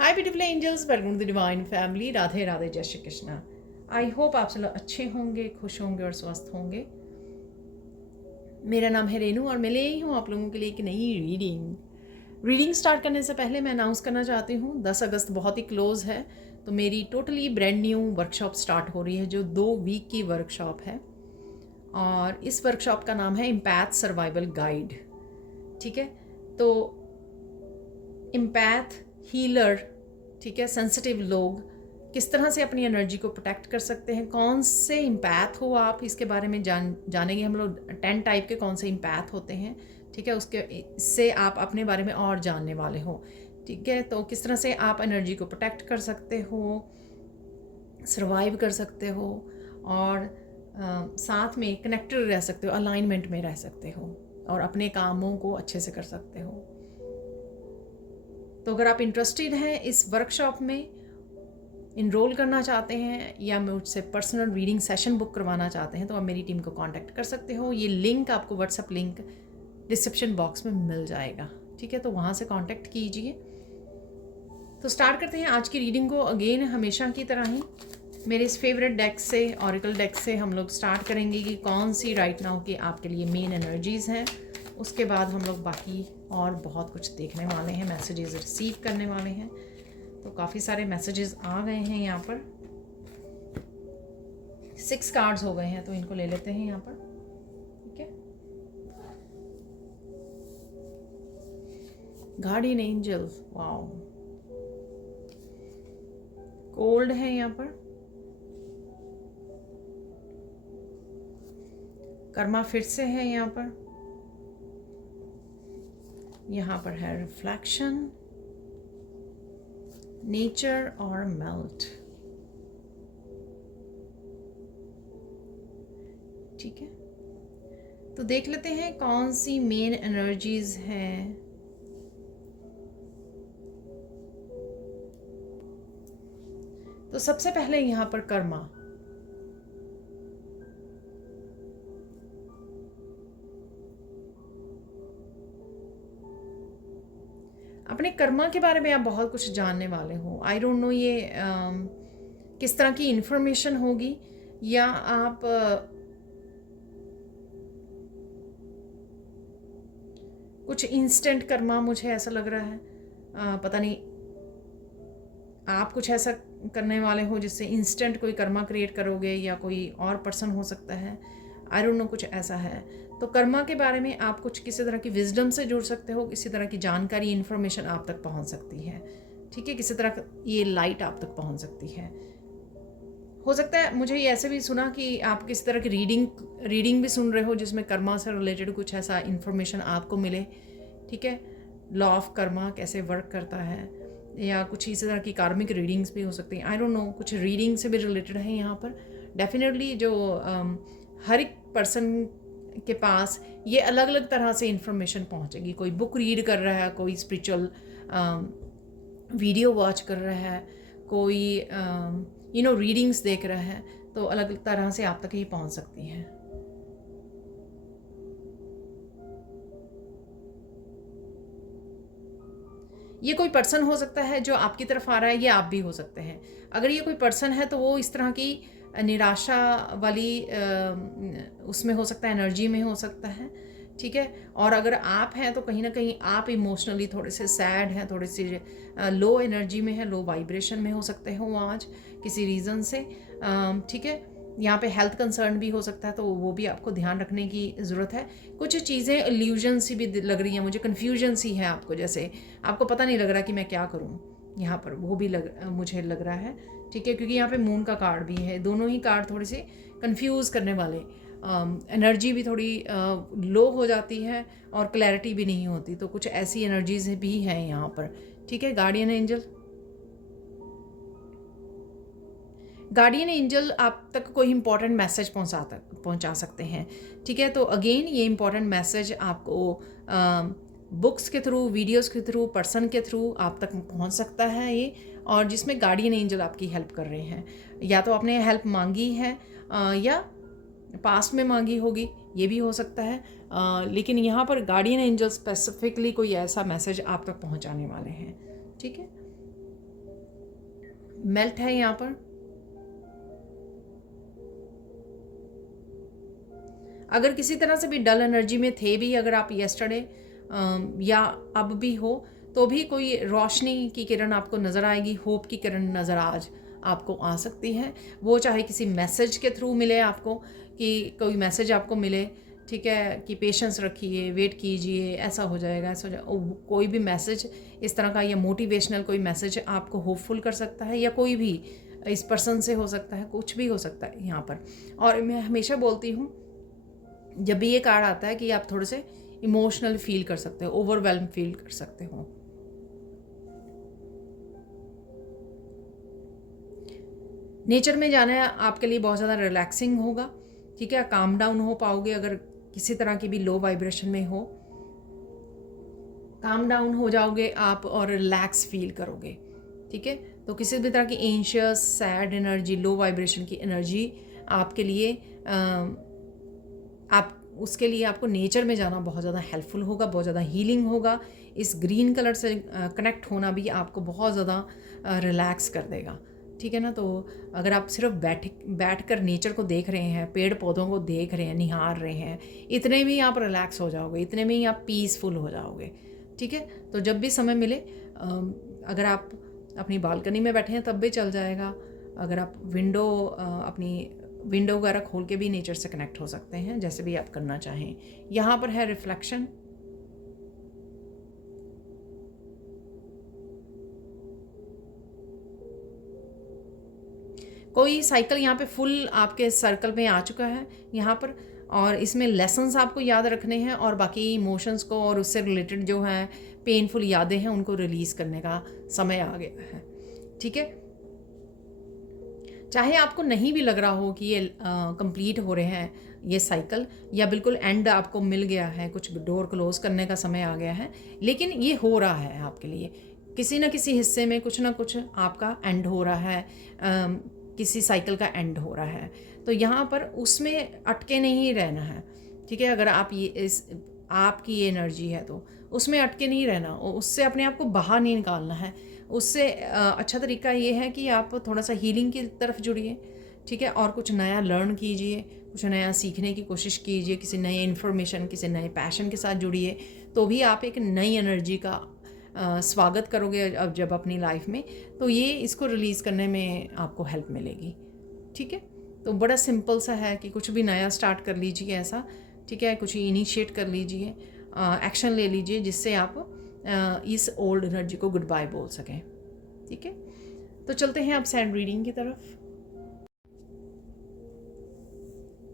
Hi beautiful angels, welcome to the divine family. Radhe Radhe, जय Shri Krishna. I hope आप सब लोग अच्छे होंगे, खुश होंगे और स्वस्थ होंगे। मेरा नाम है रेनू और मैं ले आई हूँ आप लोगों के लिए एक नई रीडिंग स्टार्ट करने से पहले मैं अनाउंस करना चाहती हूँ 10 अगस्त बहुत ही क्लोज है, तो मेरी totally brand new workshop start हो रही है जो 2 वीक की वर्कशॉप है। और इस वर्कशॉप का नाम है इम्पैथ सर्वाइवल गाइड। ठीक है, तो इम्पैथ हीलर, ठीक है, सेंसिटिव लोग किस तरह से अपनी एनर्जी को प्रोटेक्ट कर सकते हैं, कौन से इम्पैथ हो आप, इसके बारे में जानेंगे हम लोग। 10 टाइप के कौन से इम्पैथ होते हैं, ठीक है, उसके इससे आप अपने बारे में और जानने वाले हो। ठीक है, तो किस तरह से आप एनर्जी को प्रोटेक्ट कर सकते हो, सर्वाइव कर सकते हो और साथ में कनेक्टेड रह सकते हो, अलाइनमेंट में रह सकते हो और अपने कामों को अच्छे से कर सकते हो। तो अगर आप इंटरेस्टेड हैं इस वर्कशॉप में इनरोल करना चाहते हैं या मुझसे पर्सनल रीडिंग सेशन बुक करवाना चाहते हैं तो आप मेरी टीम को कांटेक्ट कर सकते हो। ये लिंक आपको व्हाट्सएप लिंक डिस्क्रिप्शन बॉक्स में मिल जाएगा, ठीक है, तो वहाँ से कांटेक्ट कीजिए। तो स्टार्ट करते हैं आज की रीडिंग को। अगेन हमेशा की तरह ही मेरे इस फेवरेट डेक से, ऑरिकल डेक से हम लोग स्टार्ट करेंगे कि कौन सी राइट नाउ की आपके लिए मेन एनर्जीज़ हैं। उसके बाद हम लोग बाकी और बहुत कुछ देखने वाले हैं, मैसेजेस रिसीव करने वाले हैं। तो काफ़ी सारे मैसेजेस आ गए हैं यहाँ पर। 6 कार्ड्स हो गए हैं तो इनको ले लेते हैं यहाँ पर, ठीक है। गार्डियन एंजल्स, वाओ, कोल्ड है यहाँ पर, कर्मा फिर से है यहाँ पर है रिफ्लेक्शन, नेचर और मेल्ट, ठीक है। तो देख लेते हैं कौन सी मेन एनर्जीज हैं। तो सबसे पहले यहाँ पर कर्मा, अपने कर्मा के बारे में आप बहुत कुछ जानने वाले हो। आई डोंट नो ये किस तरह की इंफॉर्मेशन होगी, या आप कुछ इंस्टेंट कर्मा, मुझे ऐसा लग रहा है, पता नहीं आप कुछ ऐसा करने वाले हो जिससे इंस्टेंट कोई कर्मा क्रिएट करोगे, या कोई और पर्सन हो सकता है, आई डोंट नो, कुछ ऐसा है। तो कर्मा के बारे में आप कुछ किसी तरह की विजडम से जुड़ सकते हो, किसी तरह की जानकारी, इन्फॉर्मेशन आप तक पहुंच सकती है, ठीक है, किसी तरह ये लाइट आप तक पहुंच सकती है। हो सकता है, मुझे ये ऐसे भी सुना कि आप किसी तरह की रीडिंग भी सुन रहे हो जिसमें कर्मा से रिलेटेड कुछ ऐसा इन्फॉर्मेशन आपको मिले, ठीक है। लॉ ऑफ कर्मा कैसे वर्क करता है, या कुछ इसी तरह की कार्मिक रीडिंग्स भी हो सकती हैं, आई डोंट नो, कुछ रीडिंग से भी रिलेटेड है यहाँ पर। डेफिनेटली जो हर एक पर्सन के पास ये अलग अलग तरह से इन्फॉर्मेशन पहुँचेगी। कोई बुक रीड कर रहा है, कोई स्पिरिचुअल वीडियो वॉच कर रहा है, कोई रीडिंग्स देख रहा है, तो अलग अलग तरह से आप तक ये पहुँच सकती हैं। ये कोई पर्सन हो सकता है जो आपकी तरफ आ रहा है, ये आप भी हो सकते हैं। अगर ये कोई पर्सन है तो वो इस तरह की निराशा वाली उसमें हो सकता है, एनर्जी में हो सकता है, ठीक है। और अगर आप हैं तो कहीं ना कहीं आप इमोशनली थोड़े से सैड हैं, थोड़ी सी लो एनर्जी में है, लो वाइब्रेशन में हो सकते हो आज किसी रीज़न से, ठीक है। यहाँ पे हेल्थ कंसर्न भी हो सकता है, तो वो भी आपको ध्यान रखने की ज़रूरत है। कुछ चीज़ें इल्यूजन सी भी लग रही हैं मुझे, कन्फ्यूजन सी है आपको, जैसे आपको पता नहीं लग रहा कि मैं क्या करूँ यहाँ पर, वो भी मुझे लग रहा है, ठीक है, क्योंकि यहाँ पे मून का कार्ड भी है। दोनों ही कार्ड थोड़े से कंफ्यूज करने वाले, एनर्जी भी थोड़ी लो हो जाती है और क्लैरिटी भी नहीं होती, तो कुछ ऐसी एनर्जीज भी हैं यहाँ पर, ठीक है। गार्डियन एंजल आप तक कोई इंपॉर्टेंट मैसेज पहुंचा सकते हैं, ठीक है। तो अगेन ये इंपॉर्टेंट मैसेज आपको बुक्स के थ्रू, वीडियोस के थ्रू, पर्सन के थ्रू आप तक पहुंच सकता है ये, और जिसमें गार्डियन एंजल आपकी हेल्प कर रहे हैं। या तो आपने हेल्प मांगी है या पास्ट में मांगी होगी, ये भी हो सकता है, लेकिन यहाँ पर गार्डियन एंजल स्पेसिफिकली कोई ऐसा मैसेज आप तक पहुँचाने वाले हैं, ठीक है। मेल्ट है यहाँ पर। अगर किसी तरह से भी डल एनर्जी में थे भी, अगर आप येस्टरडे या अब भी हो, तो भी कोई रोशनी की किरण आपको नज़र आएगी, होप की किरण नज़र आज आपको आ सकती है। वो चाहे किसी मैसेज के थ्रू मिले आपको, कि कोई मैसेज आपको मिले, ठीक है, कि पेशेंस रखिए, वेट कीजिए, ऐसा हो जाएगा, ऐसा हो जाएगा। कोई भी मैसेज इस तरह का, या मोटिवेशनल कोई मैसेज आपको होपफुल कर सकता है, या कोई भी इस पर्सन से हो सकता है, कुछ भी हो सकता है यहाँ पर। और मैं हमेशा बोलती हूँ, जब भी ये कार्ड आता है, कि आप थोड़े से इमोशनल फील कर सकते हो, ओवरवेल्म फील कर सकते हो। नेचर में जाना आपके लिए बहुत ज़्यादा रिलैक्सिंग होगा, ठीक है, काम डाउन हो पाओगे। अगर किसी तरह की भी लो वाइब्रेशन में हो, काम डाउन हो जाओगे आप और रिलैक्स फील करोगे, ठीक है। तो किसी भी तरह की anxious, sad energy, low vibration की एनर्जी आपके लिए आप उसके लिए आपको नेचर में जाना बहुत ज़्यादा हेल्पफुल होगा, बहुत ज़्यादा हीलिंग होगा। इस ग्रीन कलर से कनेक्ट होना भी आपको बहुत ज़्यादा रिलैक्स कर देगा, ठीक है ना। तो अगर आप सिर्फ बैठ कर नेचर को देख रहे हैं, पेड़ पौधों को देख रहे हैं, निहार रहे हैं, इतने में ही आप रिलैक्स हो जाओगे, इतने में ही आप पीसफुल हो जाओगे, ठीक है। तो जब भी समय मिले, अगर आप अपनी बालकनी में बैठे हैं तब भी चल जाएगा। अगर आप अपनी विंडो वगैरह खोल के भी नेचर से कनेक्ट हो सकते हैं, जैसे भी आप करना चाहें। यहाँ पर है रिफ्लेक्शन। कोई साइकिल यहाँ पे फुल आपके सर्कल में आ चुका है यहाँ पर, और इसमें लेसन्स आपको याद रखने हैं, और बाकी इमोशंस को और उससे रिलेटेड जो है पेनफुल यादें हैं उनको रिलीज़ करने का समय आ गया है, ठीक है। चाहे आपको नहीं भी लग रहा हो कि ये कंप्लीट हो रहे हैं ये साइकिल, या बिल्कुल एंड आपको मिल गया है, कुछ डोर क्लोज करने का समय आ गया है, लेकिन ये हो रहा है आपके लिए। किसी न किसी हिस्से में कुछ ना कुछ आपका एंड हो रहा है, किसी साइकिल का एंड हो रहा है। तो यहाँ पर उसमें अटके नहीं रहना है, ठीक है। अगर आप आपकी ये एनर्जी है तो उसमें अटके नहीं रहना, उससे अपने आप को बाहर नहीं निकालना है। उससे अच्छा तरीका ये है कि आप थोड़ा सा हीलिंग की तरफ जुड़िए, ठीक है, और कुछ नया लर्न कीजिए, कुछ नया सीखने की कोशिश कीजिए, किसी नए इन्फॉर्मेशन, किसी नए पैशन के साथ जुड़िए, तो भी आप एक नई एनर्जी का स्वागत करोगे अब जब अपनी लाइफ में, तो ये इसको रिलीज़ करने में आपको हेल्प मिलेगी, ठीक है। तो बड़ा सिंपल सा है कि कुछ भी नया स्टार्ट कर लीजिए ऐसा, ठीक है, कुछ इनिशिएट कर लीजिए, एक्शन ले लीजिए, जिससे आप इस ओल्ड एनर्जी को गुड बाय बोल सकें, ठीक है। तो चलते हैं अब सैंड रीडिंग की तरफ।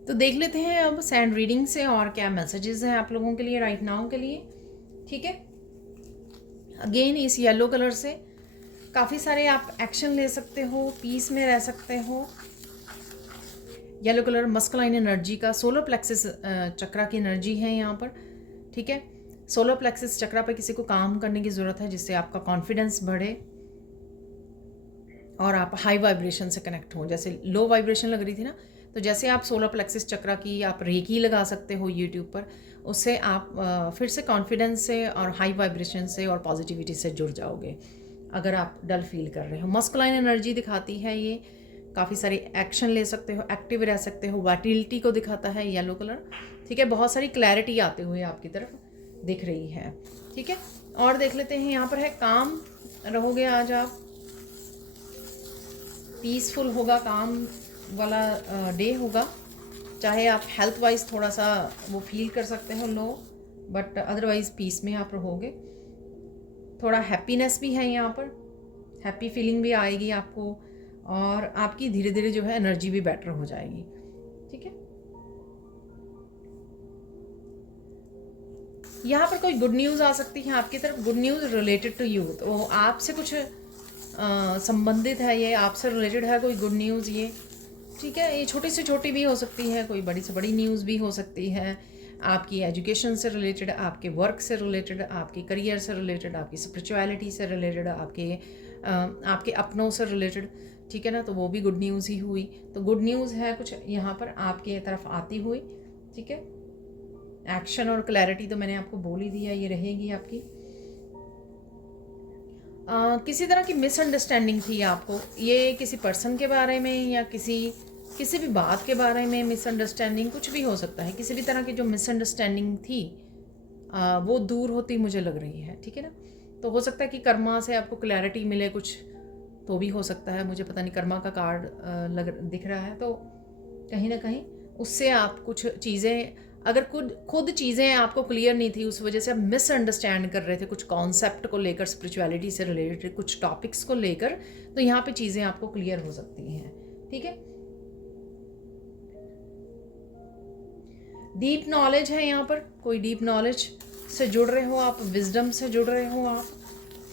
तो देख लेते हैं अब सैंड रीडिंग से और क्या मैसेजेस हैं आप लोगों के लिए राइट नाउ के लिए, ठीक है। अगेन इस येलो कलर से काफ़ी सारे आप एक्शन ले सकते हो, पीस में रह सकते हो। येलो कलर मस्कुलाइन एनर्जी का, सोलर प्लेक्सिस चक्रा की एनर्जी है यहाँ पर, ठीक है। सोलर प्लेक्सिस चक्रा पर किसी को काम करने की ज़रूरत है, जिससे आपका कॉन्फिडेंस बढ़े और आप हाई वाइब्रेशन से कनेक्ट हो। जैसे लो वाइब्रेशन लग रही थी ना, तो जैसे आप सोलर प्लेक्सिस चक्रा की आप रेकी लगा सकते हो यूट्यूब पर, उससे आप फिर से कॉन्फिडेंस से और हाई वाइब्रेशन से और पॉजिटिविटी से जुड़ जाओगे अगर आप डल फील कर रहे हो। मस्कुलाइन एनर्जी दिखाती है ये, काफ़ी सारी एक्शन ले सकते हो, एक्टिव रह सकते हो, वाइटलिटी को दिखाता है येलो कलर, ठीक है। बहुत सारी क्लैरिटी आते हुए आपकी तरफ दिख रही है, ठीक है। और देख लेते हैं, यहाँ पर है काम रहोगे आज आप, पीसफुल होगा, काम वाला डे होगा। चाहे आप हेल्थ वाइज थोड़ा सा वो फील कर सकते हो लो, बट अदरवाइज पीस में आप रहोगे। थोड़ा हैप्पीनेस भी है यहाँ पर, हैप्पी फीलिंग भी आएगी आपको, और आपकी धीरे धीरे जो है एनर्जी भी बेटर हो जाएगी, ठीक है। यहाँ पर कोई गुड न्यूज़ आ सकती है आपकी तरफ, good news related to you, तो आपसे कुछ संबंधित है, ये आपसे रिलेटेड है कोई गुड न्यूज़ ये, ठीक है। ये छोटी से छोटी भी हो सकती है, कोई बड़ी से बड़ी न्यूज़ भी हो सकती है, आपकी एजुकेशन से रिलेटेड, आपके वर्क से रिलेटेड, आपके करियर से रिलेटेड, आपकी स्पिरिचुअलिटी से रिलेटेड, आपके अपनों से रिलेटेड, ठीक है ना। तो वो भी गुड न्यूज़ ही हुई। तो गुड न्यूज़ है कुछ यहाँ पर आपके तरफ आती हुई, ठीक है। एक्शन और क्लैरिटी तो मैंने आपको बोल ही दिया, ये रहेगी आपकी। किसी तरह की मिसअंडरस्टैंडिंग थी आपको, ये किसी पर्सन के बारे में या किसी किसी भी बात के बारे में मिसअंडरस्टैंडिंग, कुछ भी हो सकता है। किसी भी तरह की जो मिसअंडरस्टैंडिंग थी वो दूर होती मुझे लग रही है, ठीक है ना। तो हो सकता है कि कर्मा से आपको क्लैरिटी मिले कुछ, तो भी हो सकता है। मुझे पता नहीं, कर्मा का कार्ड दिख रहा है, तो कहीं ना कहीं उससे आप कुछ चीज़ें, अगर खुद खुद चीज़ें आपको क्लियर नहीं थी, उस वजह से आप मिसअंडरस्टैंड कर रहे थे कुछ कॉन्सेप्ट को लेकर, स्पिरिचुअलिटी से रिलेटेड कुछ टॉपिक्स को लेकर, तो यहाँ पे चीज़ें आपको क्लियर हो सकती हैं, ठीक है। डीप नॉलेज है यहाँ पर, कोई डीप नॉलेज से जुड़ रहे हो आप, विजडम से जुड़ रहे हो आप,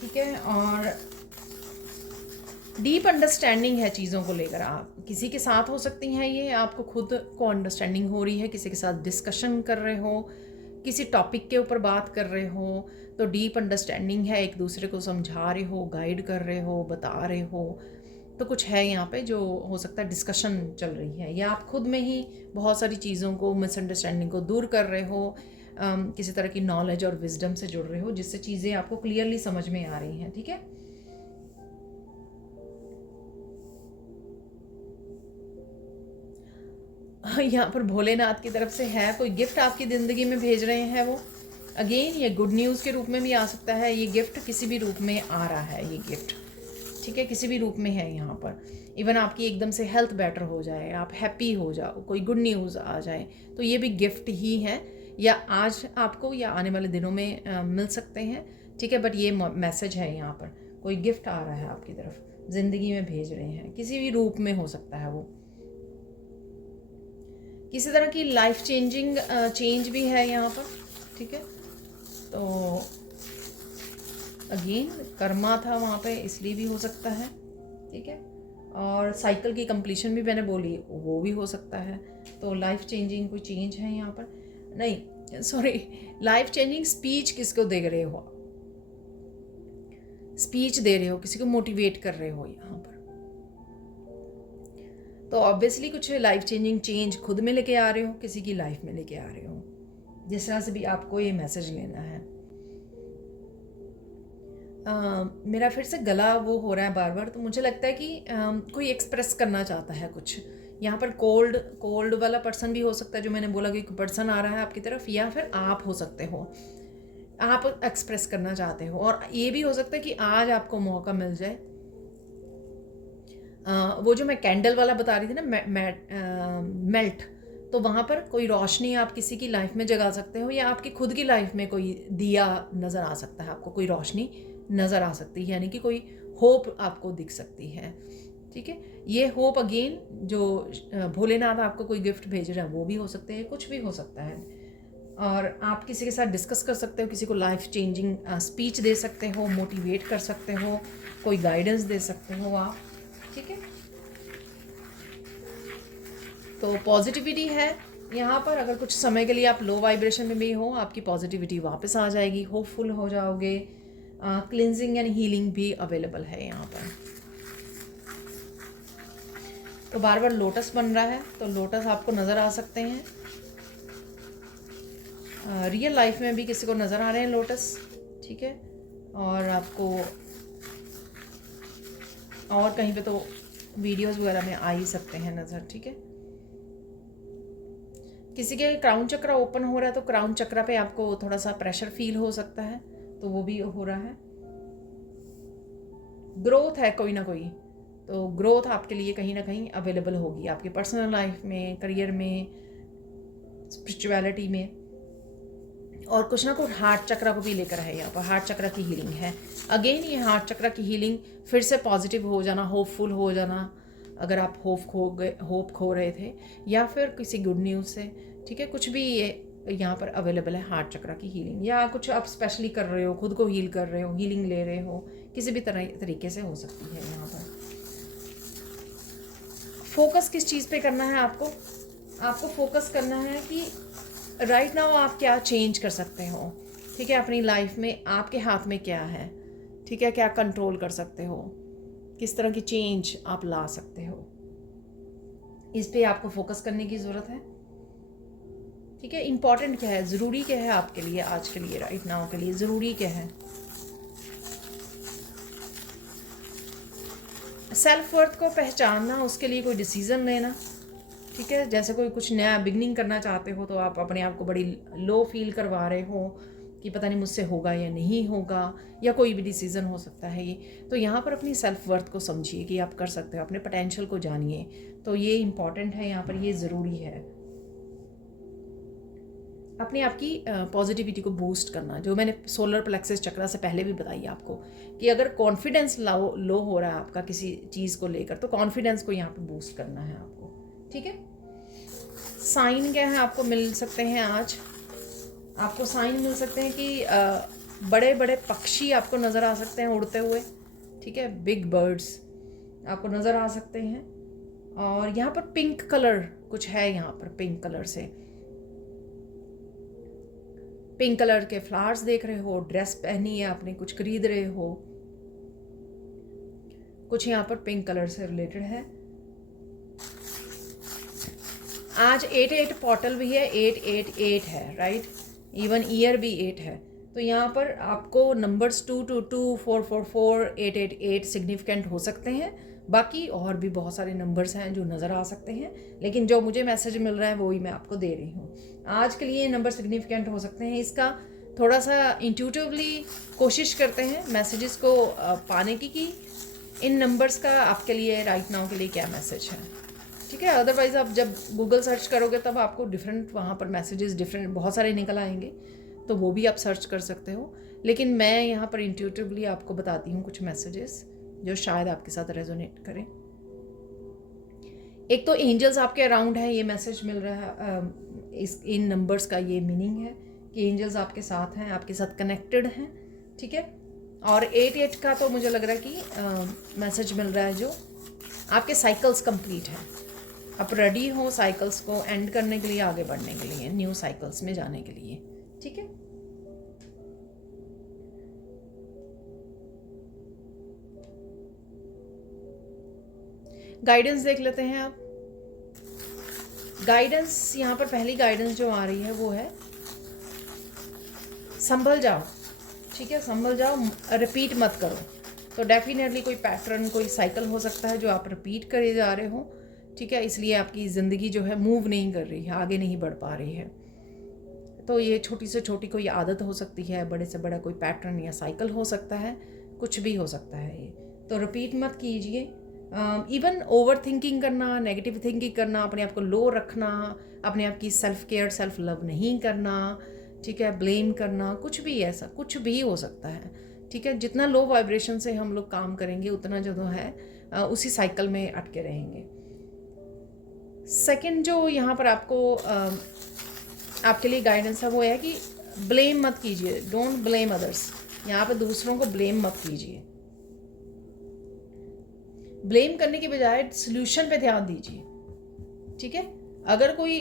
ठीक है। और डीप अंडरस्टैंडिंग है चीज़ों को लेकर, आप किसी के साथ हो सकती हैं, ये आपको खुद को अंडरस्टैंडिंग हो रही है, किसी के साथ डिस्कशन कर रहे हो, किसी टॉपिक के ऊपर बात कर रहे हो, तो डीप अंडरस्टैंडिंग है, एक दूसरे को समझा रहे हो, गाइड कर रहे हो, बता रहे हो, तो कुछ है यहाँ पे जो हो सकता है डिस्कशन चल रही है, या आप खुद में ही बहुत सारी चीज़ों को, मिसअंडरस्टैंडिंग को दूर कर रहे हो, किसी तरह की नॉलेज और विजडम से जुड़ रहे हो, जिससे चीज़ें आपको क्लियरली समझ में आ रही हैं, ठीक है। यहाँ पर भोलेनाथ की तरफ से है, कोई गिफ्ट आपकी ज़िंदगी में भेज रहे हैं वो। अगेन ये गुड न्यूज़ के रूप में भी आ सकता है, ये गिफ्ट किसी भी रूप में आ रहा है, ये गिफ्ट, ठीक है, किसी भी रूप में है यहाँ पर। इवन आपकी एकदम से हेल्थ बेटर हो जाए, आप हैप्पी हो जाओ, कोई गुड न्यूज़ आ जाए, तो ये भी गिफ्ट ही है, या आज आपको या आने वाले दिनों में मिल सकते हैं, ठीक है। बट ये मैसेज है यहाँ पर, कोई गिफ्ट आ रहा है आपकी तरफ, ज़िंदगी में भेज रहे हैं, किसी भी रूप में हो सकता है वो। किसी तरह की लाइफ चेंजिंग चेंज भी है यहाँ पर, ठीक है। तो अगेन कर्मा था वहाँ पे, इसलिए भी हो सकता है, ठीक है। और साइकिल की कंप्लीशन भी मैंने बोली, वो भी हो सकता है। तो लाइफ चेंजिंग कोई चेंज है यहाँ पर, नहीं सॉरी, लाइफ चेंजिंग स्पीच किसको दे रहे हो, स्पीच दे रहे हो, किसी को मोटिवेट कर रहे हो यहाँ पर, तो ऑब्वियसली कुछ लाइफ चेंजिंग चेंज खुद में लेके आ रहे हो, किसी की लाइफ में लेके आ रहे हो, जिस तरह से भी आपको ये मैसेज लेना है। मेरा फिर से गला वो हो रहा है बार बार, तो मुझे लगता है कि कोई एक्सप्रेस करना चाहता है कुछ यहाँ पर। कोल्ड वाला पर्सन भी हो सकता है, जो मैंने बोला कि पर्सन आ रहा है आपकी तरफ, या फिर आप हो सकते हो, आप एक्सप्रेस करना चाहते हो। और ये भी हो सकता है कि आज आपको मौका मिल जाए, वो जो मैं कैंडल वाला बता रही थी ना, मेल्ट, तो वहाँ पर कोई रोशनी आप किसी की लाइफ में जगा सकते हो, या आपकी खुद की लाइफ में कोई दिया नज़र आ सकता है, आपको कोई रोशनी नज़र आ सकती है, यानी कि कोई होप आपको दिख सकती है, ठीक है। ये होप अगेन जो भोलेनाथ आपको कोई गिफ्ट भेज रहे हैं वो भी हो सकते हैं, कुछ भी हो सकता है। और आप किसी के साथ डिस्कस कर सकते हो, किसी को लाइफ चेंजिंग स्पीच दे सकते हो, मोटिवेट कर सकते हो, कोई गाइडेंस दे सकते हो आप, ठीक है। तो पॉजिटिविटी है यहाँ पर। अगर कुछ समय के लिए आप लो वाइब्रेशन में भी हो, आपकी पॉजिटिविटी वापस आ जाएगी, होपफुल हो जाओगे। क्लिनजिंग एंड हीलिंग भी अवेलेबल है यहाँ पर। तो बार बार लोटस बन रहा है, तो लोटस आपको नज़र आ सकते हैं, रियल लाइफ में भी किसी को नज़र आ रहे हैं लोटस, ठीक है। और आपको और कहीं पे तो वीडियोस वगैरह में आ ही सकते हैं नज़र, ठीक है। किसी के क्राउन चक्र ओपन हो रहा है, तो क्राउन चक्र पे आपको थोड़ा सा प्रेशर फील हो सकता है, तो वो भी हो रहा है। ग्रोथ है कोई ना कोई, तो ग्रोथ आपके लिए कहीं ना कहीं अवेलेबल होगी, आपकी पर्सनल लाइफ में, करियर में, स्पिरिचुअलिटी में। और कुछ ना कुछ हार्ट चक्र को भी लेकर है यहाँ पर, हार्ट चक्र की हीलिंग है। अगेन ये हार्ट चक्र की हीलिंग, फिर से पॉजिटिव हो जाना, होपफुल हो जाना, अगर आप होप खो रहे थे, या फिर किसी गुड न्यूज़ से, ठीक है, कुछ भी ये यहाँ पर अवेलेबल है हार्ट चक्र की हीलिंग। या कुछ आप स्पेशली कर रहे हो, खुद को हील कर रहे हो, हीलिंग ले रहे हो, किसी भी तरीके से हो सकती है यहाँ पर। फोकस किस चीज़ पे करना है आपको फोकस करना है कि राइट नाउ आप क्या चेंज कर सकते हो, ठीक है, अपनी लाइफ में आपके हाथ में क्या है, ठीक है, क्या कंट्रोल कर सकते हो, किस तरह की चेंज आप ला सकते हो, इस पे आपको फोकस करने की ज़रूरत है, ठीक है। इम्पॉर्टेंट क्या है, ज़रूरी क्या है आपके लिए, आज के लिए, राइट नाउ के लिए ज़रूरी क्या है। सेल्फ वर्थ को पहचानना, उसके लिए कोई डिसीज़न लेना, ठीक है। जैसे कोई कुछ नया बिगनिंग करना चाहते हो तो आप अपने आप को बड़ी लो फील करवा रहे हो कि पता नहीं मुझसे होगा या नहीं होगा, या कोई भी डिसीज़न हो सकता है ये। तो यहाँ पर अपनी सेल्फ वर्थ को समझिए कि आप कर सकते हो, अपने पोटेंशियल को जानिए। तो ये इम्पॉर्टेंट है, यहाँ पर ये ज़रूरी है। अपने आप की पॉजिटिविटी को बूस्ट करना, जो मैंने सोलर प्लेक्सस चक्रा से पहले भी बताई आपको कि अगर कॉन्फिडेंस लो हो रहा है आपका किसी चीज़ को लेकर, तो कॉन्फिडेंस को यहाँ पे बूस्ट करना है आपको, ठीक है। साइन क्या है आपको मिल सकते हैं आज? आपको साइन मिल सकते हैं कि बड़े बड़े पक्षी आपको नज़र आ सकते हैं उड़ते हुए, ठीक है। बिग बर्ड्स आपको नज़र आ सकते हैं। और यहाँ पर पिंक कलर कुछ है, यहाँ पर पिंक कलर से, पिंक कलर के फ्लावर्स देख रहे हो, ड्रेस पहनी है आपने, कुछ खरीद रहे हो, कुछ यहाँ पर पिंक कलर से रिलेटेड है। आज 88 पोर्टल भी है, 888 है, राइट। इवन ईयर भी 8 है। तो यहाँ पर आपको नंबर्स 222, 444, 888 सिग्निफिकेंट हो सकते हैं। बाकी और भी बहुत सारे नंबर्स हैं जो नज़र आ सकते हैं, लेकिन जो मुझे मैसेज मिल रहा है वही मैं आपको दे रही हूँ। आज के लिए नंबर सिग्निफिकेंट हो सकते हैं। इसका थोड़ा सा इंट्यूटिवली कोशिश करते हैं मैसेजेस को पाने की कि इन नंबर्स का आपके लिए राइट नाउ के लिए क्या मैसेज है, ठीक है। अदरवाइज़ आप जब गूगल सर्च करोगे तब आपको डिफरेंट वहाँ पर मैसेजेस डिफरेंट बहुत सारे निकल आएंगे, तो वो भी आप सर्च कर सकते हो। लेकिन मैं यहाँ पर इंट्यूटिवली आपको बताती हूँ कुछ मैसेजेस जो शायद आपके साथ रेजोनेट करें। एक तो एंजल्स आपके अराउंड है, ये मैसेज मिल रहा है। इन नंबर्स का ये मीनिंग है कि एंजल्स आपके साथ हैं, आपके साथ कनेक्टेड हैं, ठीक है। और 88 का तो मुझे लग रहा है कि मैसेज मिल रहा है जो आपके साइकिल्स कंप्लीट हैं, आप रेडी हो साइकिल्स को एंड करने के लिए, आगे बढ़ने के लिए, न्यू साइकिल्स में जाने के लिए, ठीक है। गाइडेंस देख लेते हैं आप। गाइडेंस यहाँ पर पहली गाइडेंस जो आ रही है वो है संभल जाओ, ठीक है। संभल जाओ, रिपीट मत करो। तो डेफिनेटली कोई पैटर्न, कोई साइकिल हो सकता है जो आप रिपीट करे जा रहे हो, ठीक है। इसलिए आपकी ज़िंदगी जो है मूव नहीं कर रही है, आगे नहीं बढ़ पा रही है। तो ये छोटी से छोटी कोई आदत हो सकती है, बड़े से बड़ा कोई पैटर्न या साइकिल हो सकता है, कुछ भी हो सकता है ये। तो रिपीट मत कीजिए। इवन ओवर थिंकिंग करना, नेगेटिव थिंकिंग करना, अपने आप को लो रखना, अपने आप की सेल्फ केयर, सेल्फ लव नहीं करना, ठीक है। ब्लेम करना, कुछ भी ऐसा कुछ भी हो सकता है, ठीक है। जितना लो वाइब्रेशन से हम लोग काम करेंगे उतना जो है उसी साइकिल में अटके रहेंगे। सेकंड जो यहाँ पर आपको आपके लिए गाइडेंस है वो है कि ब्लेम मत कीजिए, डोंट ब्लेम अदर्स। यहाँ पे दूसरों को ब्लेम मत कीजिए। ब्लेम करने के बजाय सल्यूशन पे ध्यान दीजिए, ठीक है। अगर कोई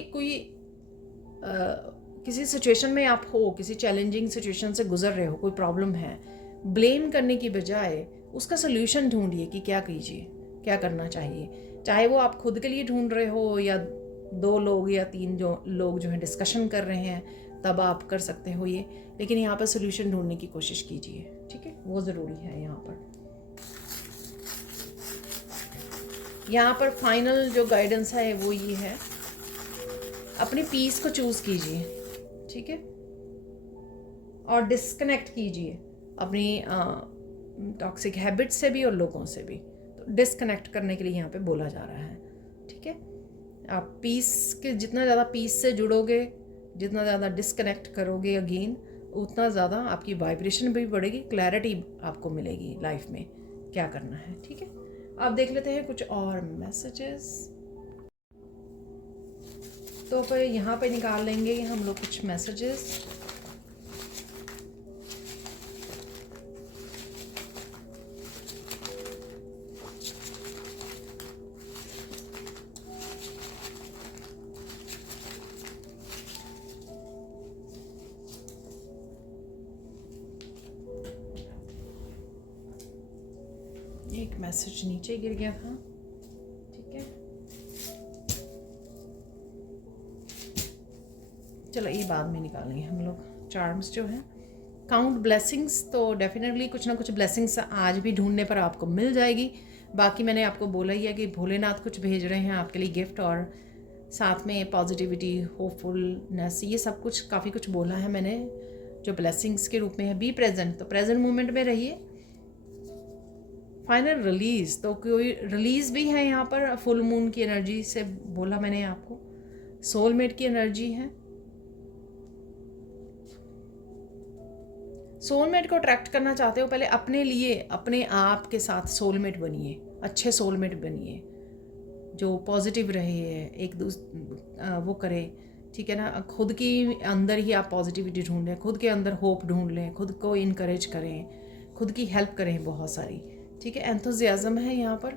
किसी सिचुएशन में आप हो, किसी चैलेंजिंग सिचुएशन से गुजर रहे हो, कोई प्रॉब्लम है, ब्लेम करने की बजाय उसका सल्यूशन ढूंढिए कि क्या कीजिए, क्या करना चाहिए। चाहे वो आप खुद के लिए ढूंढ रहे हो या 2 लोग या 3 लोग जो है डिस्कशन कर रहे हैं, तब आप कर सकते हो ये। लेकिन यहाँ पर सल्यूशन ढूंढने की कोशिश कीजिए, ठीक है। वो ज़रूरी है। यहाँ पर फाइनल जो गाइडेंस है वो ये है, अपनी पीस को चूज़ कीजिए, ठीक है। और डिस्कनेक्ट कीजिए अपनी टॉक्सिक हैबिट से भी और लोगों से भी। तो डिस्कनेक्ट करने के लिए यहाँ पे बोला जा रहा है, ठीक है। आप पीस के जितना ज़्यादा पीस से जुड़ोगे, जितना ज़्यादा डिस्कनेक्ट करोगे अगेन, उतना ज़्यादा आपकी वाइब्रेशन भी बढ़ेगी, क्लैरिटी आपको मिलेगी लाइफ में क्या करना है, ठीक है। अब देख लेते हैं कुछ और मैसेजेस। तो फिर यहाँ पे निकाल लेंगे हम लोग कुछ मैसेजेस। एक मैसेज नीचे गिर गया था, ठीक है। चलो ये बाद में निकालेंगे हम लोग। चार्म्स जो है, काउंट ब्लेसिंग्स, तो डेफिनेटली कुछ ना कुछ ब्लेसिंग्स आज भी ढूंढने पर आपको मिल जाएगी। बाकी मैंने आपको बोला ही है कि भोलेनाथ कुछ भेज रहे हैं आपके लिए गिफ्ट, और साथ में पॉजिटिविटी, होपफुलनेस, ये सब कुछ काफ़ी कुछ बोला है मैंने जो ब्लेसिंग्स के रूप में है। बी प्रेजेंट, तो प्रेजेंट मोमेंट में रहिए। फाइनल रिलीज, तो कोई रिलीज भी है यहाँ पर। फुल मून की एनर्जी से बोला मैंने आपको, सोलमेट की एनर्जी है। सोलमेट को अट्रैक्ट करना चाहते हो, पहले अपने लिए अपने आप के साथ सोलमेट बनिए, अच्छे सोलमेट बनिए जो पॉजिटिव रहे, एक वो करे, ठीक है ना। खुद की अंदर ही आप पॉजिटिविटी ढूंढ लें, खुद के अंदर होप ढूंढ लें, खुद को इनकरेज करें, खुद की हेल्प करें बहुत सारी, ठीक है। एंथुजियाज्म है यहाँ पर,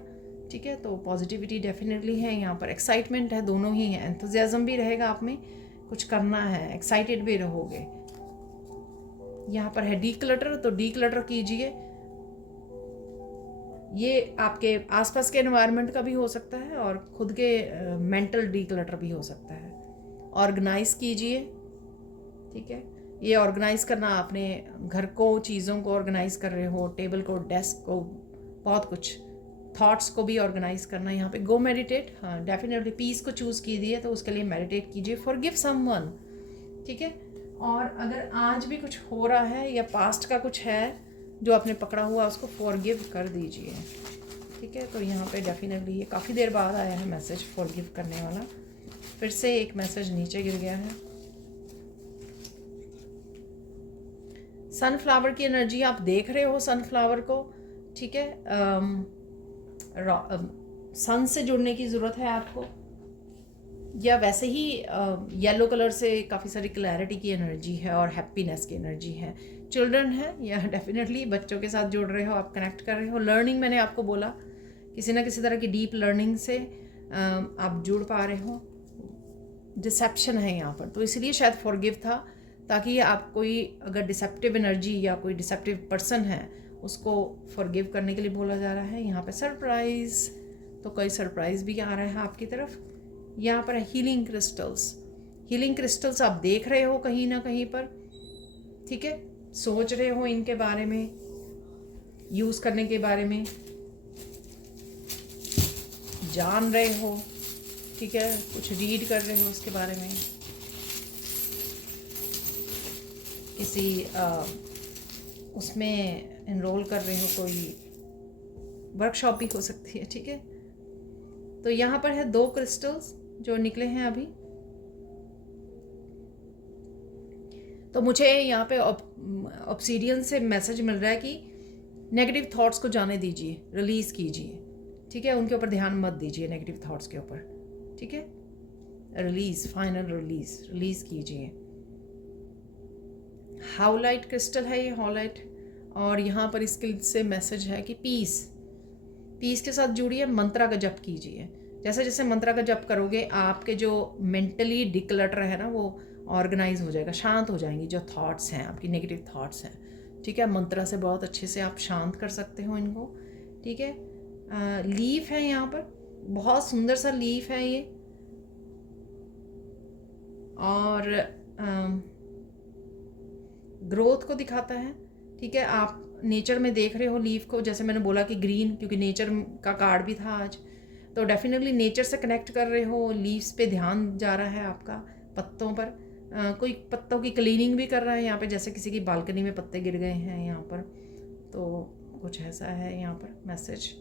ठीक है, तो पॉजिटिविटी डेफिनेटली है यहाँ पर। एक्साइटमेंट है, दोनों ही है। एंथुजियाज्म भी रहेगा आप में, कुछ करना है, एक्साइटेड भी रहोगे। यहाँ पर है डी क्लटर, तो डी क्लटर कीजिए। ये आपके आसपास के एनवायरनमेंट का भी हो सकता है और खुद के मेंटल डी क्लटर भी हो सकता है। ऑर्गेनाइज कीजिए, ठीक है। ये ऑर्गेनाइज करना, आपने घर को, चीज़ों को ऑर्गेनाइज कर रहे हो, टेबल को, डेस्क को, बहुत कुछ, थॉट्स को भी ऑर्गेनाइज करना। यहाँ पे गो मेडिटेट, हाँ डेफिनेटली पीस को चूज़ कीजिए तो उसके लिए मेडिटेट कीजिए। फॉरगिव समवन, ठीक है। और अगर आज भी कुछ हो रहा है या पास्ट का कुछ है जो आपने पकड़ा हुआ, उसको फॉरगिव कर दीजिए, ठीक है। तो यहाँ पे डेफिनेटली ये काफ़ी देर बाद आया है मैसेज फॉरगिव करने वाला। फिर से एक मैसेज नीचे गिर गया है। सनफ्लावर की एनर्जी आप देख रहे हो, सनफ्लावर को, ठीक है। सन से जुड़ने की ज़रूरत है आपको, या वैसे ही येलो कलर से काफ़ी सारी क्लैरिटी की एनर्जी है और हैप्पीनेस की एनर्जी है। चिल्ड्रन है, या डेफिनेटली बच्चों के साथ जुड़ रहे हो, आप कनेक्ट कर रहे हो। लर्निंग, मैंने आपको बोला किसी ना किसी तरह की डीप लर्निंग से आप जुड़ पा रहे हो। डिसेप्शन है यहाँ पर, तो इसलिए शायद फॉरगिव था, ताकि आप कोई अगर डिसेप्टिव एनर्जी या कोई डिसेप्टिव पर्सन है उसको फॉरगिव करने के लिए बोला जा रहा है। यहाँ पे सरप्राइज़, तो कोई सरप्राइज़ भी आ रहा है आपकी तरफ। यहाँ पर हीलिंग क्रिस्टल्स, हीलिंग क्रिस्टल्स आप देख रहे हो कहीं ना कहीं पर, ठीक है। सोच रहे हो इनके बारे में, यूज़ करने के बारे में जान रहे हो, ठीक है। कुछ रीड कर रहे हो उसके बारे में, किसी उसमें एनरोल कर रहे हो, कोई वर्कशॉप भी हो सकती है, ठीक है। तो यहाँ पर है 2 क्रिस्टल्स जो निकले हैं अभी। तो मुझे यहाँ पे ऑब्सीडियन से मैसेज मिल रहा है कि नेगेटिव थॉट्स को जाने दीजिए, रिलीज़ कीजिए, ठीक है। उनके ऊपर ध्यान मत दीजिए, नेगेटिव थॉट्स के ऊपर, ठीक है। रिलीज़, फाइनल रिलीज़ कीजिए। हाउलाइट क्रिस्टल है ये, हॉलाइट। और यहाँ पर इसके से मैसेज है कि पीस के साथ जुड़िए, मंत्रा का जप कीजिए। जैसे जैसे मंत्रा का जप करोगे, आपके जो मेंटली डिक्लटर है ना, वो ऑर्गेनाइज हो जाएगा, शांत हो जाएंगी जो थॉट्स हैं, आपकी नेगेटिव थॉट्स हैं, ठीक है। मंत्रा से बहुत अच्छे से आप शांत कर सकते हो इनको, ठीक है। लीफ है यहाँ पर, बहुत सुंदर सा लीफ है ये, और ग्रोथ को दिखाता है, ठीक है। आप नेचर में देख रहे हो लीफ को, जैसे मैंने बोला कि ग्रीन, क्योंकि नेचर का कार्ड भी था आज, तो डेफिनेटली नेचर से कनेक्ट कर रहे हो। लीव्स पे ध्यान जा रहा है आपका, पत्तों पर। कोई पत्तों की क्लीनिंग भी कर रहा है यहाँ पे, जैसे किसी की बालकनी में पत्ते गिर गए हैं यहाँ पर, तो कुछ ऐसा है यहाँ पर मैसेज।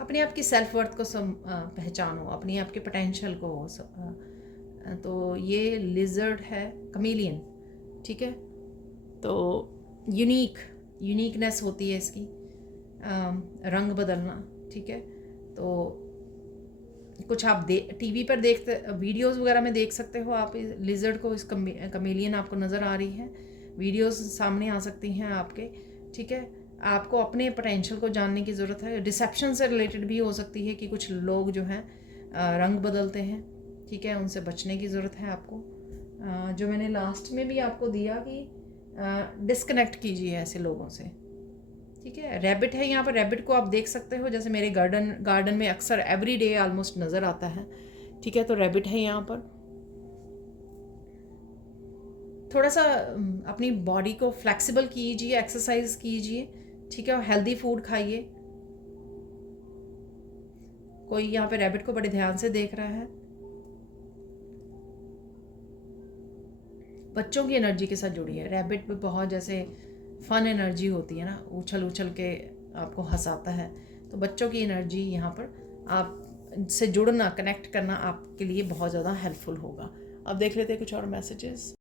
अपने आप की सेल्फ वर्थ को पहचानो, अपनी आप के पोटेंशियल को। तो ये लिजर्ड है, कमीलियन, ठीक है। तो यूनिकनेस होती है इसकी, रंग बदलना, ठीक है। तो कुछ आप टीवी पर देखते, वीडियोस वगैरह में देख सकते हो आप लिजर्ड को। इस कमीलियन आपको नज़र आ रही है, वीडियोस सामने आ सकती हैं आपके, ठीक है। आपको अपने पोटेंशियल को जानने की ज़रूरत है। डिसेप्शन से रिलेटेड भी हो सकती है कि कुछ लोग जो हैं रंग बदलते हैं, ठीक है, उनसे बचने की ज़रूरत है आपको। जो मैंने लास्ट में भी आपको दिया कि डिस्कनेक्ट कीजिए ऐसे लोगों से, ठीक है। रैबिट है यहाँ पर, रैबिट को आप देख सकते हो, जैसे मेरे गार्डन में अक्सर एवरी डे ऑलमोस्ट नज़र आता है, ठीक है। तो रैबिट है यहाँ पर। थोड़ा सा अपनी बॉडी को फ्लेक्सिबल कीजिए, एक्सरसाइज कीजिए, ठीक है, और हेल्दी फूड खाइए। कोई यहाँ पे रैबिट को बड़े ध्यान से देख रहा है। बच्चों की एनर्जी के साथ जुड़ी है। रैबिट में बहुत जैसे फन एनर्जी होती है ना, उछल उछल के आपको हंसाता है। तो बच्चों की एनर्जी यहाँ पर आप से जुड़ना, कनेक्ट करना आपके लिए बहुत ज़्यादा हेल्पफुल होगा। अब देख लेते हैं कुछ और मैसेजेस।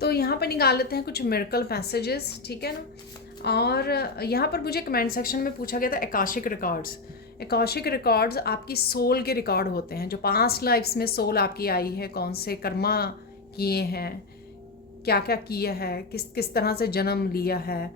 तो यहाँ पर निकाल लेते हैं कुछ मिरेकल मैसेजेस, ठीक है ना। और यहाँ पर मुझे कमेंट सेक्शन में पूछा गया था आकाशिक रिकॉर्ड्स। आकाशिक रिकॉर्ड्स आपकी सोल के रिकॉर्ड होते हैं, जो पास्ट लाइफ्स में सोल आपकी आई है, कौन से कर्मा किए हैं, क्या क्या किया है, किस किस तरह से जन्म लिया है,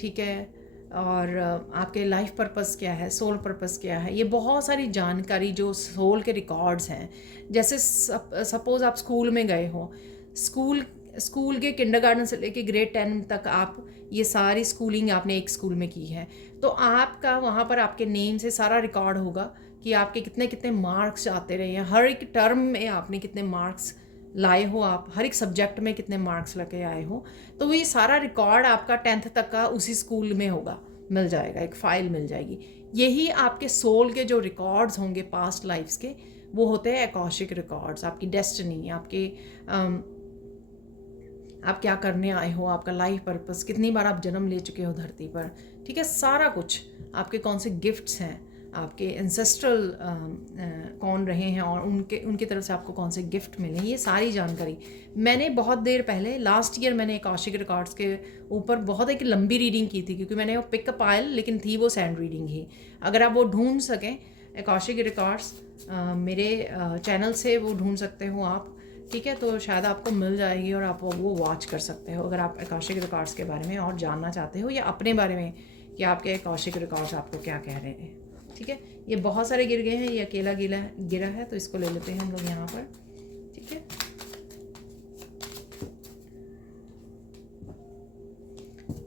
ठीक है, और आपके लाइफ पर्पस क्या है, सोल पर्पस क्या है, ये बहुत सारी जानकारी जो सोल के रिकॉर्ड्स हैं। जैसे सपोज़ आप स्कूल में गए हो, स्कूल के किंडरगार्टन से लेके ग्रेड 10 तक आप ये सारी स्कूलिंग आपने एक स्कूल में की है, तो आपका वहाँ पर आपके नेम से सारा रिकॉर्ड होगा कि आपके कितने कितने मार्क्स आते रहे हैं, हर एक टर्म में आपने कितने मार्क्स लाए हो, आप हर एक सब्जेक्ट में कितने मार्क्स लेके आए हो। तो ये सारा रिकॉर्ड आपका 10th तक का उसी स्कूल में होगा, मिल जाएगा, एक फ़ाइल मिल जाएगी। यही आपके सोल के जो रिकॉर्ड्स होंगे पास्ट लाइफ्स के, वो होते हैं आकाशिक रिकॉर्ड्स। आपकी डेस्टिनी, आपके आप क्या करने आए हो, आपका लाइफ पर्पस, कितनी बार आप जन्म ले चुके हो धरती पर, ठीक है, सारा कुछ, आपके कौन से गिफ्ट्स हैं, आपके एंसेस्ट्रल कौन रहे हैं और उनकी तरफ से आपको कौन से गिफ्ट मिले, ये सारी जानकारी मैंने बहुत देर पहले लास्ट ईयर मैंने आकाशिक रिकॉर्ड्स के ऊपर बहुत एक लंबी रीडिंग की थी, क्योंकि मैंने वो पिकअप आयल, लेकिन थी वो सैंड रीडिंग ही। अगर आप वो ढूंढ सकें आकाशिक रिकॉर्ड्स, मेरे चैनल से वो ढूंढ सकते हो आप, ठीक है, तो शायद आपको मिल जाएगी और आप वो वॉच कर सकते हो अगर आप आकाशिक रिकॉर्ड्स के बारे में और जानना चाहते हो, या अपने बारे में कि आपके आकाशिक रिकॉर्ड्स आपको क्या कह रहे हैं, ठीक है। ये बहुत सारे गिर गए हैं, ये अकेला गिरा है, तो इसको ले लेते हैं हम लोग यहाँ पर, ठीक है।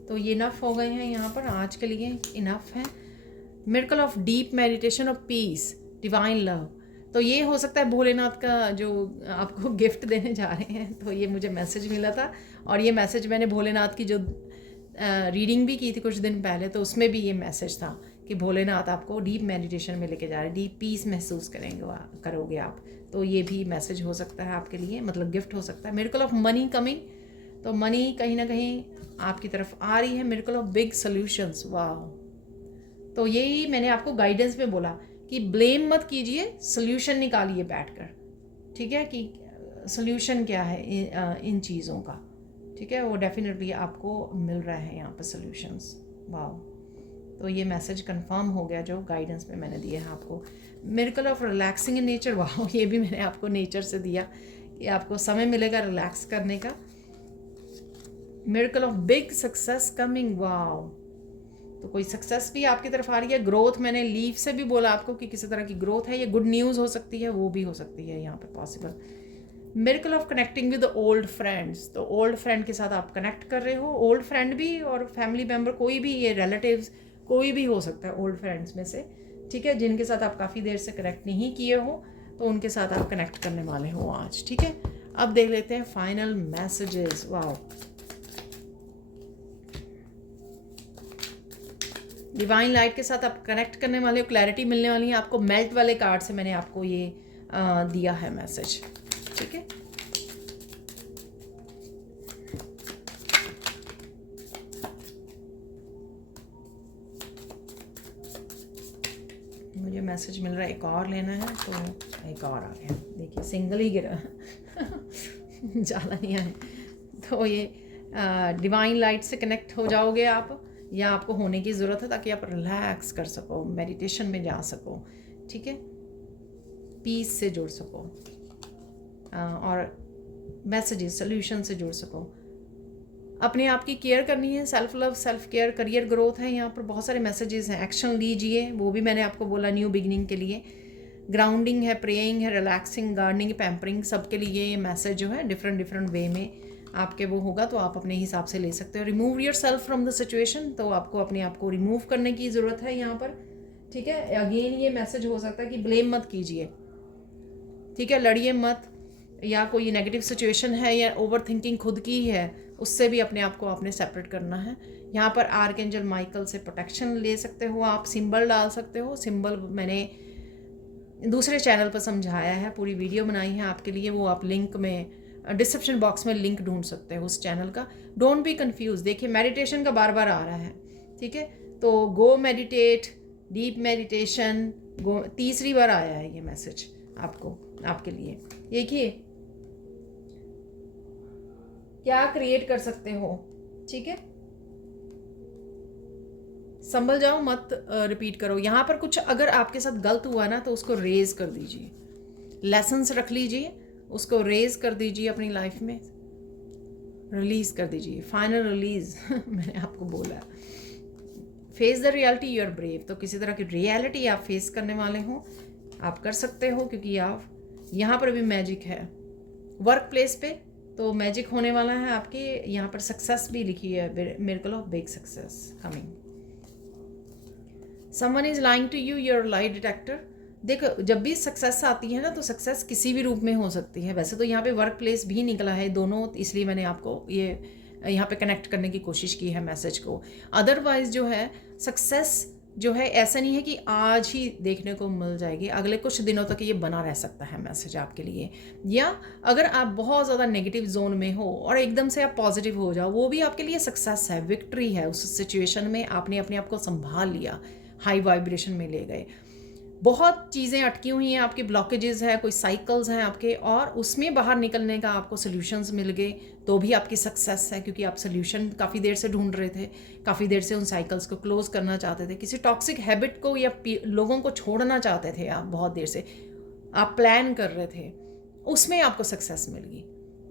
तो ये इनफ हो गए हैं यहाँ पर, आज के लिए इनफ है। Miracle of deep meditation of peace, divine love. तो ये हो सकता है भोलेनाथ का जो आपको गिफ्ट देने जा रहे हैं, तो ये मुझे मैसेज मिला था, और ये मैसेज मैंने भोलेनाथ की जो रीडिंग भी की थी कुछ दिन पहले, तो उसमें भी ये मैसेज था कि भोलेनाथ आपको डीप मेडिटेशन में लेके जा रहे हैं, डीप पीस महसूस करोगे आप। तो ये भी मैसेज हो सकता है आपके लिए, मतलब गिफ्ट हो सकता है। मिरेकल ऑफ मनी कमिंग, तो मनी कहीं ना कहीं आपकी तरफ आ रही है। मिरेकल ऑफ बिग सोल्यूशंस, वाह। तो यही मैंने आपको गाइडेंस में बोला कि ब्लेम मत कीजिए, सोल्यूशन निकालिए बैठकर, ठीक है, कि सोल्यूशन क्या है इन चीज़ों का, ठीक है, वो डेफिनेटली आपको मिल रहा है यहाँ पर सोल्यूशंस, वाह। तो ये मैसेज कंफर्म हो गया जो गाइडेंस में मैंने दिया है आपको। Miracle of relaxing in nature, वाह, ये भी मैंने आपको नेचर से दिया कि आपको समय मिलेगा रिलैक्स करने का। Miracle of big success coming, वाह। तो कोई सक्सेस भी आपकी तरफ आ रही है। ग्रोथ, मैंने लीव से भी बोला आपको कि किसी तरह की ग्रोथ है, ये गुड न्यूज़ हो सकती है, वो भी हो सकती है यहाँ पे possible. Miracle of connecting with old friends, तो ओल्ड फ्रेंड के साथ आप कनेक्ट कर रहे हो, ओल्ड फ्रेंड भी और फैमिली मेम्बर, कोई भी, ये रिलेटिव्स कोई भी हो सकता है ओल्ड फ्रेंड्स में से, ठीक है, जिनके साथ आप काफ़ी देर से कनेक्ट नहीं किए हो, तो उनके साथ आप कनेक्ट करने वाले हो आज, ठीक है। अब देख लेते हैं फाइनल मैसेजेस, वाह। डिवाइन लाइट के साथ आप कनेक्ट करने वाले हो, क्लैरिटी मिलने वाली है आपको। मेल्ट वाले कार्ड से मैंने आपको ये दिया है मैसेज, ठीक है। मुझे मैसेज मिल रहा है एक और लेना है, तो एक और आ गया, देखिए सिंगल ही गिरा ज़्यादा नहीं आए। तो ये डिवाइन लाइट से कनेक्ट हो जाओगे आप, या आपको होने की ज़रूरत है ताकि आप रिलैक्स कर सको, मेडिटेशन में जा सको, ठीक है, पीस से जुड़ सको, और मैसेजेस सोल्यूशन से जुड़ सको। अपने आप की केयर करनी है, self love, self care, career growth है, यहाँ पर बहुत सारे मैसेजेस हैं। एक्शन लीजिए, वो भी मैंने आपको बोला न्यू बिगिनिंग के लिए। ग्राउंडिंग है, प्रेइंग है, रिलैक्सिंग, गार्डनिंग, पैम्परिंग, सबके लिए ये मैसेज जो है डिफरेंट वे में आपके वो होगा, तो आप अपने हिसाब से ले सकते हो। Remove your self from the situation, तो आपको अपने आप को रिमूव करने की ज़रूरत है यहाँ पर, ठीक है। अगेन ये मैसेज हो सकता है कि ब्लेम मत कीजिए, ठीक है, लड़िए मत, या कोई नेगेटिव सिचुएशन है या ओवर थिंकिंग खुद की ही है, उससे भी अपने आप को आपने सेपरेट करना है। यहाँ पर आर्कएंजल माइकल से प्रोटेक्शन ले सकते हो आप, सिंबल डाल सकते हो। सिंबल मैंने दूसरे चैनल पर समझाया है, पूरी वीडियो बनाई है आपके लिए, वो आप लिंक में डिस्क्रिप्शन बॉक्स में लिंक ढूंढ सकते हो उस चैनल का। Don't be confuse. देखिए मेडिटेशन का बार बार आ रहा है, ठीक है, तो गो मेडिटेट, डीप मेडिटेशन, गो, तीसरी बार आया है ये मैसेज आपको, आपके लिए। देखिए क्या क्रिएट कर सकते हो, ठीक है, संभल जाओ, मत रिपीट करो। यहाँ पर कुछ अगर आपके साथ गलत हुआ ना तो उसको रेज कर दीजिए, लेसन्स रख लीजिए, उसको रेज कर दीजिए अपनी लाइफ में, रिलीज कर दीजिए, फाइनल रिलीज मैंने आपको बोला। Face the reality, you are brave. तो किसी तरह की रियलिटी आप फेस करने वाले हो, आप कर सकते हो, क्योंकि आप यहाँ पर भी मैजिक है। वर्क प्लेस पे तो मैजिक होने वाला है आपके। यहाँ पर सक्सेस भी लिखी है, miracle of big success coming. Someone is lying to you, your lie detector. देखो जब भी सक्सेस आती है ना तो सक्सेस किसी भी रूप में हो सकती है। वैसे तो यहाँ पे वर्क प्लेस भी निकला है, दोनों, इसलिए मैंने आपको ये यहाँ पे कनेक्ट करने की कोशिश की है मैसेज को। अदरवाइज जो है सक्सेस जो है ऐसा नहीं है कि आज ही देखने को मिल जाएगी, अगले कुछ दिनों तक ये बना रह सकता है मैसेज आपके लिए। या अगर आप बहुत ज़्यादा नेगेटिव जोन में हो और एकदम से आप पॉजिटिव हो जाओ, वो भी आपके लिए सक्सेस है, विक्ट्री है। उस सिचुएशन में आपने अपने आप को संभाल लिया, हाई वाइब्रेशन में ले गए। बहुत चीज़ें अटकी हुई हैं आपकी, ब्लॉकेजेस है, कोई साइकिल्स हैं आपके, और उसमें बाहर निकलने का आपको सोल्यूशंस मिल गए, तो भी आपकी सक्सेस है, क्योंकि आप सोल्यूशन काफ़ी देर से ढूंढ रहे थे, काफ़ी देर से उन साइकिल्स को क्लोज करना चाहते थे, किसी टॉक्सिक हैबिट को या लोगों को छोड़ना चाहते थे आप, बहुत देर से आप प्लान कर रहे थे, उसमें आपको सक्सेस मिल गई,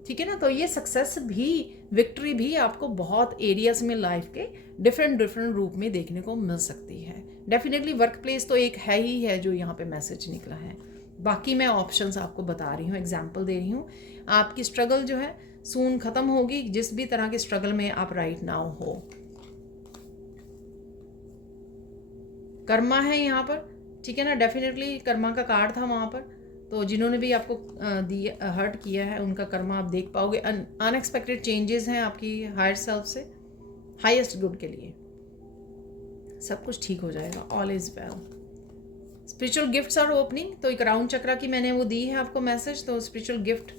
ठीक है ना। तो ये सक्सेस भी, विक्ट्री भी आपको बहुत एरियाज में लाइफ के डिफरेंट रूप में देखने को मिल सकती है। डेफिनेटली वर्क प्लेस तो एक है ही है जो यहाँ पे मैसेज निकला है। बाकी मैं ऑप्शंस आपको बता रही हूँ, एग्जाम्पल दे रही हूँ। आपकी स्ट्रगल जो है सून खत्म होगी, जिस भी तरह के स्ट्रगल में आप राइट नाउ हो। कर्मा है यहाँ पर, ठीक है ना, डेफिनेटली कर्मा का कार्ड था वहाँ पर। तो जिन्होंने भी आपको हर्ट किया है उनका कर्मा आप देख पाओगे। अनएक्सपेक्टेड चेंजेस हैं आपकी हायर सेल्फ से, हाईएस्ट गुड के लिए सब कुछ ठीक हो जाएगा, all is well. Spiritual gifts are opening, तो एक राउंड चक्रा की मैंने वो दी है आपको मैसेज, तो स्पिरिचुअल गिफ्ट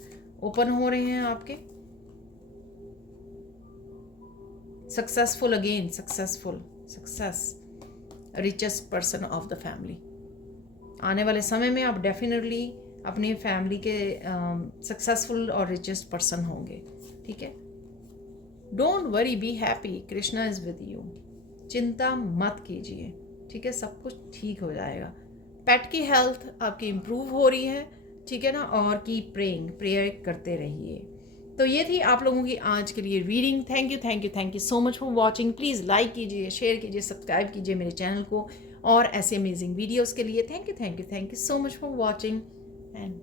ओपन हो रहे हैं आपके। Successful again, successful, success, richest person of the family. आने वाले समय में आप डेफिनेटली अपनी फैमिली के सक्सेसफुल और रिचेस्ट पर्सन होंगे, ठीक है। Don't worry, be happy, Krishna is with you. चिंता मत कीजिए, ठीक है, सब कुछ ठीक हो जाएगा। पेट की हेल्थ आपकी इम्प्रूव हो रही है, ठीक है ना, और कीप प्रेइंग, प्रेयर करते रहिए। तो ये थी आप लोगों की आज के लिए reading. Thank you so much for watching. Please like कीजिए, शेयर कीजिए, सब्सक्राइब कीजिए मेरे चैनल को और ऐसे अमेजिंग वीडियोज़ के लिए। Thank you so much for watching and